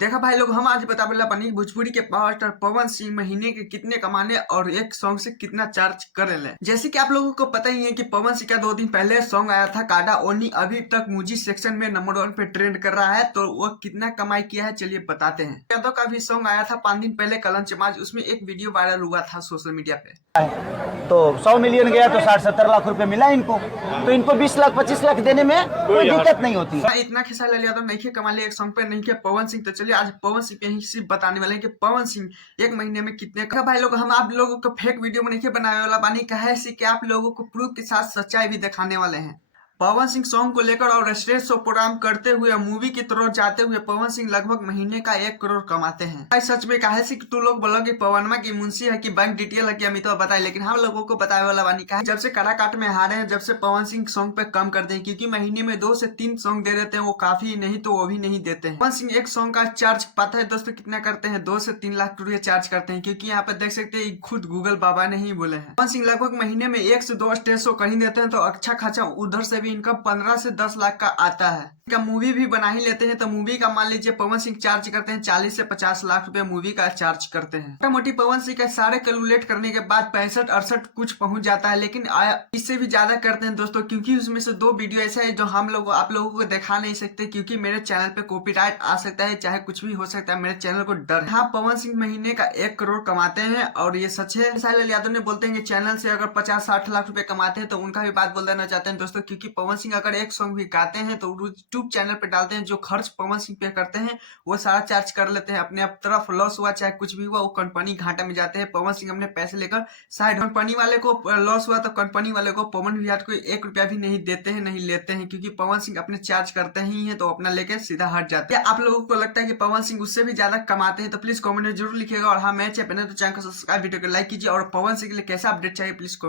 देखा भाई लोग, हम आज बता वाला बनी भोजपुरी के पावर स्टार पवन सिंह महीने के कितने कमाने और एक सॉन्ग से कितना चार्ज कर ले। जैसे कि आप लोगों को पता ही है कि पवन सिंह का 2 दिन पहले सॉन्ग आया था काडा ओनी, अभी तक म्यूजिक सेक्शन में नंबर 1 पे ट्रेंड कर रहा है। तो वो कितना कमाई किया है चलिए बताते हैं। यादव का भी सॉन्ग आया था 5 दिन पहले कलन चमाज, उसमें एक वीडियो वायरल हुआ था सोशल मीडिया पे। तो 100 मिलियन गया तो 60-70 लाख रुपए मिला इनको, तो इनको 20 लाख 25 लाख देने में कोई दिक्कत नहीं होती। इतना खेसारी लाल यादव नहीं कमा लिया एक सॉन्ग पे, नहीं किया पवन सिंह। तो चलिए आज पवन सिंह पे ही सिर्फ बताने वाले हैं कि पवन सिंह एक महीने में कितने का। भाई लोग, हम आप लोगों को फेक वीडियो में नहीं बनाने वाला बानी कहे सी कि आप लोगों को प्रूफ के साथ सच्चाई भी दिखाने वाले हैं। पवन सिंह सॉन्ग को लेकर और स्टेज शो प्रोग्राम करते हुए मूवी की तरह जाते हुए पवन सिंह लगभग महीने का 1 करोड़ कमाते हैं। भाई सच में कहे सी कि तू लोग बोलोगे पवनमा की मुंशी है कि बैंक डिटेल है कि अमिताभ बताए, लेकिन हम लोगों को बताए वाला बानी कहा जब से काराकाट में हारे हैं, जब से पवन सिंह सॉन्ग पे कम करते हैं, क्योंकि महीने में 2 से 3 सॉन्ग दे देते हैं, वो काफी नहीं तो वो भी नहीं देते हैं। पवन सिंह एक सॉन्ग का चार्ज पता है दोस्तों कितना करते हैं? 2 से 3 लाख रुपए चार्ज करते हैं, क्योंकि यहाँ पे देख सकते हैं खुद गूगल बाबा ने ही बोले हैं। पवन सिंह लगभग महीने में 1 से 2 स्टेज शो कर ही देते हैं, तो अच्छा खासा उधर से भी इनकम 15 से 10 लाख का आता है। का मूवी भी बना ही लेते हैं, तो मूवी का मान लीजिए पवन सिंह चार्ज करते हैं 40 से 50 लाख रुपए मूवी का चार्ज करते हैं। मोटा मोटी पवन सिंह का सारे कैलकुलेट करने के बाद 65-68 कुछ पहुंच जाता है, लेकिन इससे भी ज्यादा करते हैं दोस्तों, क्योंकि उसमें से 2 वीडियो ऐसा है जो हम लोग आप लोगों को दिखा नहीं सकते, क्योंकि मेरे चैनल पे कॉपीराइट आ सकता है, चाहे कुछ भी हो सकता है, मेरे चैनल को डर है। हाँ, पवन सिंह महीने का 1 करोड़ कमाते हैं और ये सच है। खेसारी लाल यादव ने बोलते हैं कि चैनल से अगर 50-60 लाख रुपए कमाते हैं, तो उनका भी बात बोल देना चाहते हैं दोस्तों, क्योंकि पवन सिंह अगर एक सॉन्ग भी गाते हैं तो यूट्यूब चैनल पे डालते हैं, जो खर्च पवन सिंह पे करते हैं वो सारा चार्ज कर लेते हैं। अपने तरफ लॉस हुआ चाहे कुछ भी हुआ, वो कंपनी घाटे में जाते हैं, पवन सिंह अपने पैसे लेकर साइड। कंपनी वाले को लॉस हुआ तो कंपनी वाले को पवन विहार को 1 रुपया भी नहीं देते हैं, नहीं लेते हैं, क्योंकि पवन सिंह अपने चार्ज करते ही हैं, तो अपना लेके सीधा हट जाते हैं। आप लोगों को लगता है कि पवन सिंह उससे भी ज्यादा कमाते हैं? तो प्लीज कमेंट में जरूर लिखिएगा। और हाँ, मैं चैनल तो चैनल को सब्सक्राइब, वीडियो को लाइक कीजिए, और पवन सिंह के लिए कैसा अपडेट चाहिए प्लीज कमेंट